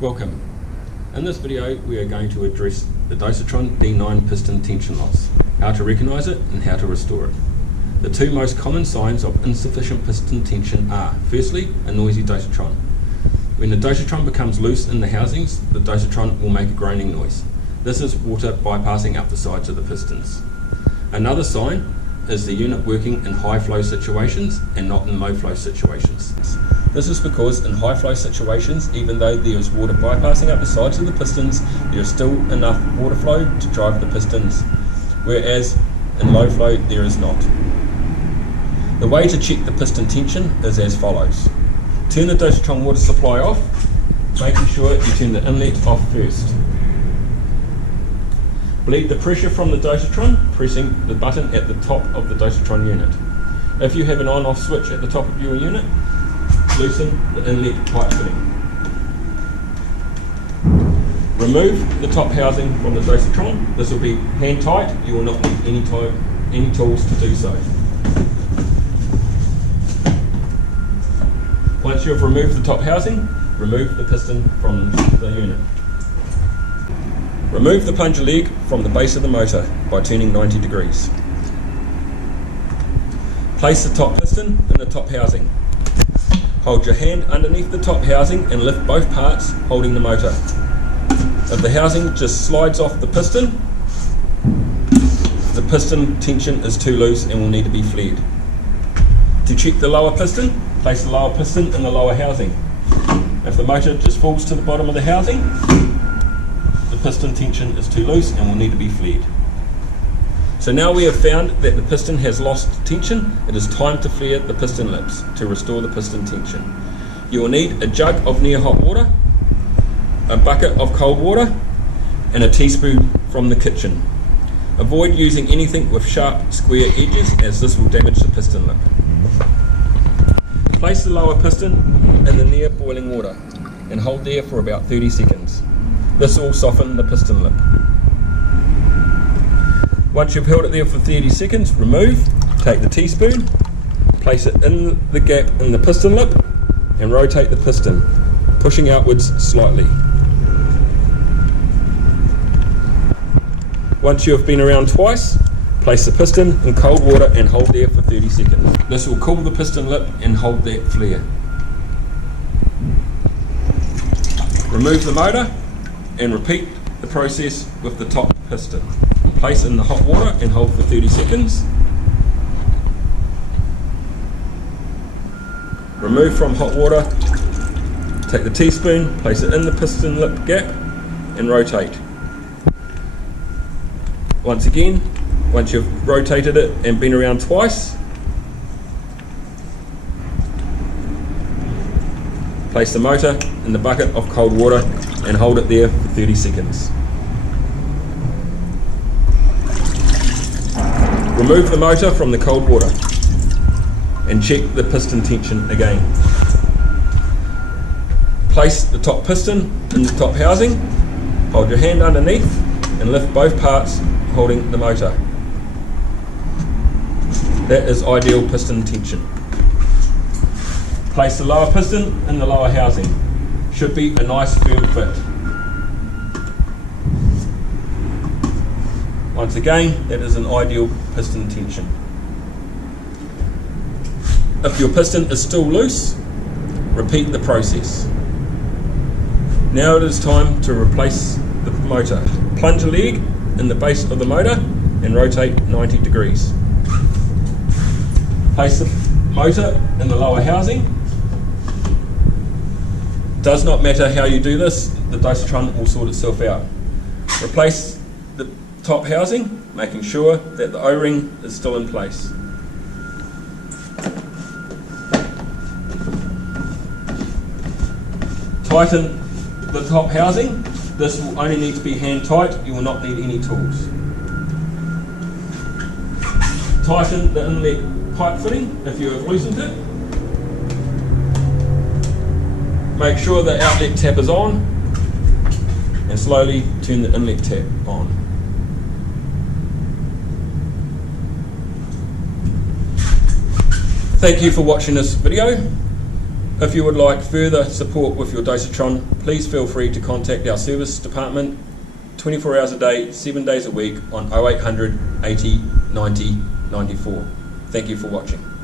Welcome. In this video we are going to address the Dosatron D9 piston tension loss, how to recognise it and how to restore it. The two most common signs of insufficient piston tension are, firstly, a noisy Dosatron. When the Dosatron becomes loose in the housings, the Dosatron will make a groaning noise. This is water bypassing up the sides of the pistons. Another sign is the unit working in high flow situations and not in low flow situations. This is because in high flow situations, even though there is water bypassing up the sides of the pistons, there is still enough water flow to drive the pistons, whereas in low flow there is not. The way to check the piston tension is as follows. Turn the Dosatron water supply off, making sure you turn the inlet off first. Bleed the pressure from the Dosatron, pressing the button at the top of the Dosatron unit. If you have an on-off switch at the top of your unit, loosen the inlet pipe fitting. Remove the top housing from the Dosatron. This will be hand tight. You will not need any tools to do so. Once you have removed the top housing, remove the piston from the unit. Remove the plunger leg from the base of the motor by turning 90 degrees. Place the top piston in the top housing. Hold your hand underneath the top housing and lift both parts holding the motor. If the housing just slides off the piston tension is too loose and will need to be flared. To check the lower piston, place the lower piston in the lower housing. If the motor just falls to the bottom of the housing, the piston tension is too loose and will need to be flared. So now we have found that the piston has lost tension, it is time to flare the piston lips to restore the piston tension. You will need a jug of near hot water, a bucket of cold water, and a teaspoon from the kitchen. Avoid using anything with sharp square edges as this will damage the piston lip. Place the lower piston in the near boiling water and hold there for about 30 seconds. This will soften the piston lip. Once you've held it there for 30 seconds, remove, take the teaspoon, place it in the gap in the piston lip and rotate the piston, pushing outwards slightly. Once you have been around twice, place the piston in cold water and hold there for 30 seconds. This will cool the piston lip and hold that flare. Remove the motor and repeat the process with the top piston. Place in the hot water and hold for 30 seconds. Remove from hot water, take the teaspoon, place it in the piston lip gap and rotate. Once again, once you've rotated it and been around twice, place the motor in the bucket of cold water and hold it there for 30 seconds. Remove the motor from the cold water and check the piston tension again. Place the top piston in the top housing, hold your hand underneath and lift both parts holding the motor. That is ideal piston tension. Place the lower piston in the lower housing. Should be a nice firm fit. Once again, that is an ideal piston tension. If your piston is still loose, repeat the process. Now it is time to replace the motor. Plunge a leg in the base of the motor and rotate 90 degrees. Place the motor in the lower housing. Does not matter how you do this, the Dosatron will sort itself out. Replace the top housing, making sure that the O-ring is still in place. Tighten the top housing. This will only need to be hand tight, you will not need any tools. Tighten the inlet pipe fitting if you have loosened it. Make sure the outlet tap is on and slowly turn the inlet tap on. Thank you for watching this video. If you would like further support with your Dosatron, please feel free to contact our service department 24 hours a day, 7 days a week on 0800 80 90 94. Thank you for watching.